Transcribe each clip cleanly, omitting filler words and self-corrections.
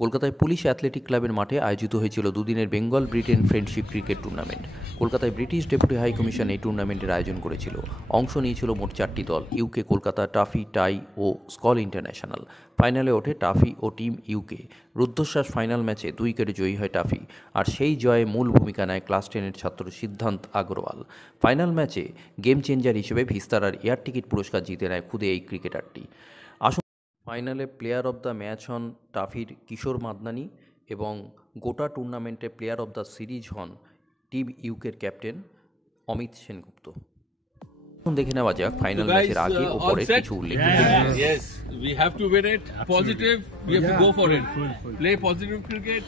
কলকাতায় police athletic ক্লাবের মাঠে আয়োজিত হয়েছিল দুদিনের Bengal Britain friendship cricket tournament. কলকাতায় ব্রিটিশ ডেপুটি হাই কমিশন এই টুর্নামেন্টের আয়োজন করেছিল। অংশ নিয়েছিল মোট 4টি দল: ইউকে, কলকাতা, টাফি, টাই ও স্কল ইন্টারন্যাশনাল। ফাইনালে ওঠে টাফি ও টিম ইউকে। রুদ্ধশ্বাস ফাইনাল ম্যাচে 2 উইকেটে জয়ী হয় টাফি, আর সেই জয়ে মূল ভূমিকা নেয় ক্লাস 10-এর ছাত্র সিদ্ধান্ত আগরওয়াল। ফাইনাল ম্যাচে গেম চেঞ্জার হিসেবে ভিস্তারার এয়ার টিকিট পুরস্কার জিতে নেয় খুদে এই ক্রিকেটারটি। ফাইনালে প্লেয়ার অব দ্য ম্যাচ হন টাফির কিশোর মাদনানি এবং গোটা টুর্নামেন্টে প্লেয়ার অব দ্য সিরিজ হন টিম ইউকের ক্যাপ্টেন অমিত সেনগুপ্ত। এখন দেখে নেওয়া যাক ফাইনাল ম্যাচের আগে ও পরে কিছু উল্লেখ। Yes, we have to win it. Positive, we have to go for it. Play positive cricket.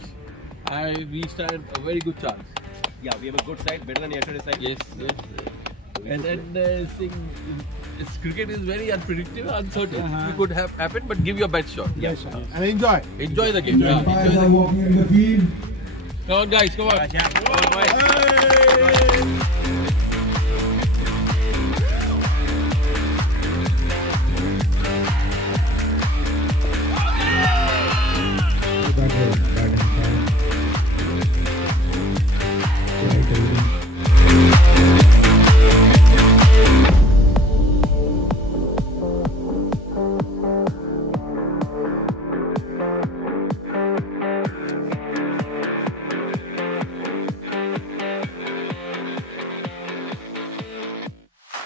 We stand a very good chance. Yeah, we have a good side, better than yesterday's side. Yes. And then cricket is very unpredictable, uncertain. It could have happened, but give your best shot. Yes, and enjoy. Enjoy the game. Yeah. Enjoy the game. Come on, guys. Come on.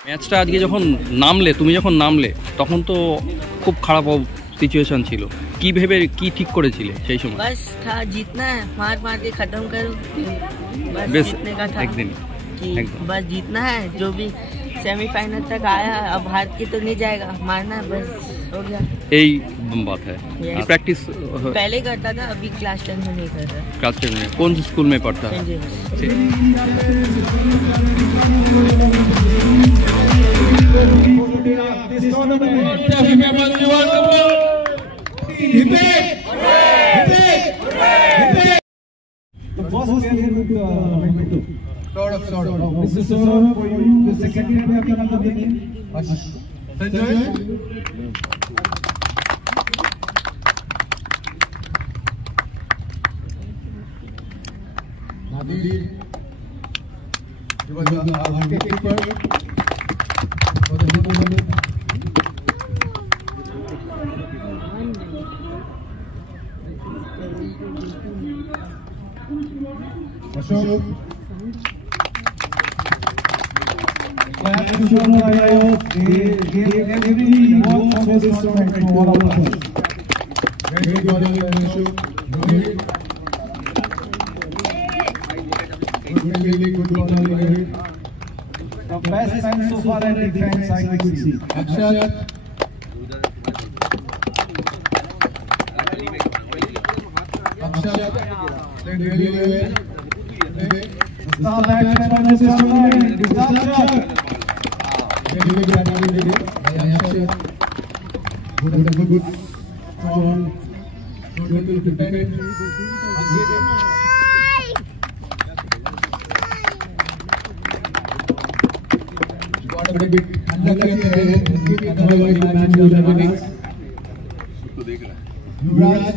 ম্যাচটা আজকে যখন তুমি যখন নামলে তখন তো খুব খারাপ সিচুয়েশন ছিল, কি ভেবে কি ঠিক করেছিলে সেই সময়? बस था जीतना है, मार मार के खत्म करो, बस जीतने का था একদিন बस जीतना है। जो भी सेमीफाइनल तक आया, अब हार के तो नहीं जाएगा, मारना है, बस हो गया। এই बात है। Yes. प्रैक्टिस पहले करता था, अभी क्लास 10 में नहीं कर रहा। क्लास 10 में कौन सी स्कूल में पढ़ता है? The first player with momentum. Sort of. This is sort of for you. The second player we have to another name. Sanjay. Nadir. He was a wicketkeeper for the Liverpool. Ashok. Gave every one of this tournament to all of us. Very good bowling by Ashok. Really good bowling by him. The best man so far in defense I could see. Akshat. Played really well. Star batsman on this tournament. Very good batting today by Akshat. Good strong. Good independent. Got a bit unlucky at the end. Otherwise the match would have been. Yuvraj.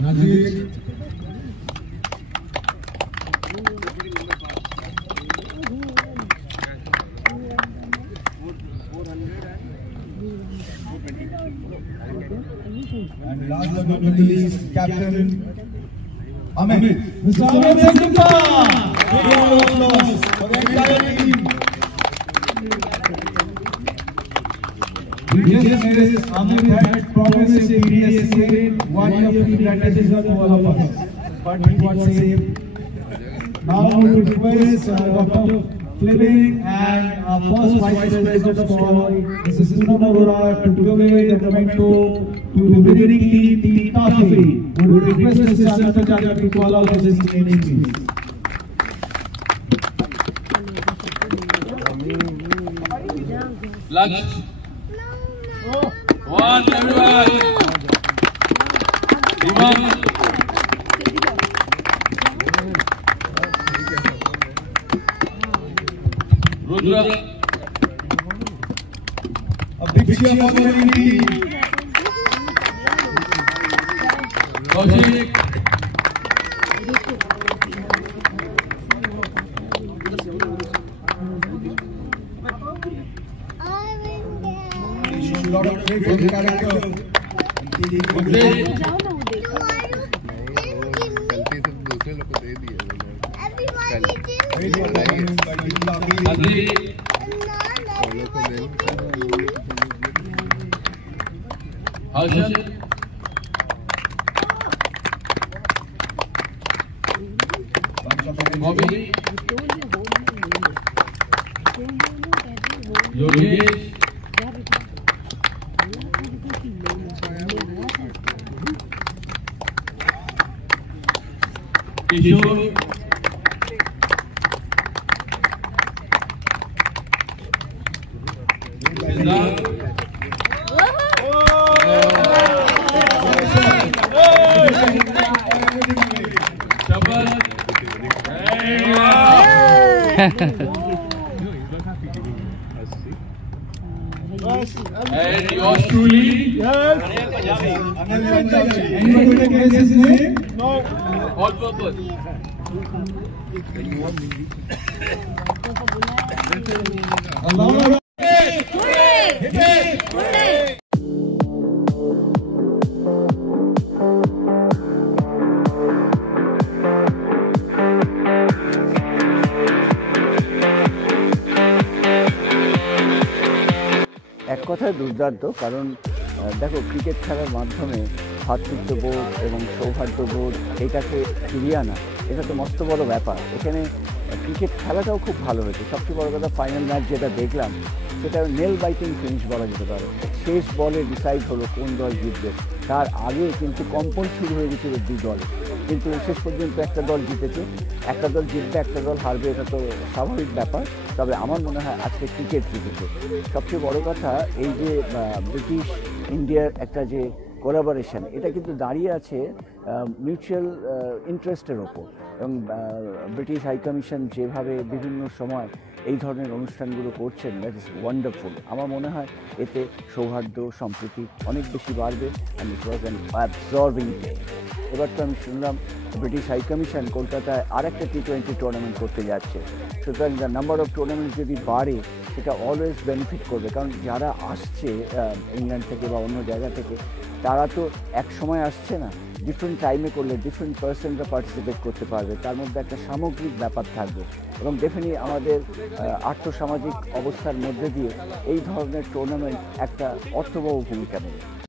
Nadir. And last but not least, Captain Amit. Mr. Amit Senkupta. Big round of applause for the entire team. Yes, Amit had promised a PDS again, 1 year free practice for all of us. But he got saved. Now we request Dr. Fleming and first Vice President of all, Mrs. Poonam Arora, to give away the memento to the winning team, Team Tafi. We would request Mrs. Chandrata Chaudhary to call out his name, please. Lunch. One, everyone. Iman. Rudra. A big cheer for the winning team. Kaushik. A lot of great character. Udit. Great performance by Team Laki. Adli. Harshad. Bobby. Yogesh. Kishore. Siddharth. Shabbat. And yours truly. Anyone to guess his name? All purpose. A lot of এক কথায় দুর্দান্ত, কারণ দেখো ক্রিকেট খেলার মাধ্যমে ভ্রাতৃত্ববোধ এবং সৌহার্দ্যবোধ এটাকে ফিরিয়ে আনা, এটা তো মস্ত বড় ব্যাপার। এখানে ক্রিকেট খেলাটাও খুব ভালো হয়েছে। সবচেয়ে বড় কথা ফাইনাল ম্যাচ যেটা দেখলাম সেটা নেল বাইটিং ফিনিশ বলা যেতে পারে। শেষ বলে ডিসাইড হলো কোন দল জিতবে, তার আগে কিন্তু কম্পন শুরু হয়ে গেছিল দু দল, কিন্তু শেষ পর্যন্ত একটা দল জিতেছে। একটা দল জিতবে, একটা দল হারবে, এটা তো স্বাভাবিক ব্যাপার। তবে আমার মনে হয় আজকে ক্রিকেট জিতেছে। সবচেয়ে বড় কথা এই যে ব্রিটিশ ইন্ডিয়ার একটা যে কোলাবোরেশন, এটা কিন্তু দাঁড়িয়ে আছে মিউচুয়াল ইন্টারেস্টের ওপর। এবং ব্রিটিশ হাইকমিশন যেভাবে বিভিন্ন সময় এই ধরনের অনুষ্ঠানগুলো করছেন, দ্যাট ইজ ওয়ান্ডারফুল। আমার মনে হয় এতে সৌহার্দ্য সম্প্রীতি অনেক বেশি বাড়বে। And it was an absorbing day. এবার তো আমি শুনলাম ব্রিটিশ হাইকমিশন কলকাতায় আরেকটা T20 টুর্নামেন্ট করতে যাচ্ছে। সুতরাং দ্য নাম্বার অফ টুর্নামেন্ট যদি বাড়ে সেটা অলওয়েজ বেনিফিট করবে, কারণ যারা আসছে ইংল্যান্ড থেকে বা অন্য জায়গা থেকে, তারা তো এক সময় আসছে না, ডিফারেন্ট টাইমে করলে ডিফারেন্ট পার্সনরা পার্টিসিপেট করতে পারবে, তার মধ্যে একটা সামগ্রিক ব্যাপার থাকবে। এবং ডেফিনেটলি আমাদের আর্থসামাজিক অবস্থার মধ্যে দিয়ে এই ধরনের টুর্নামেন্ট একটা অর্থবহ ভূমিকা নেবে।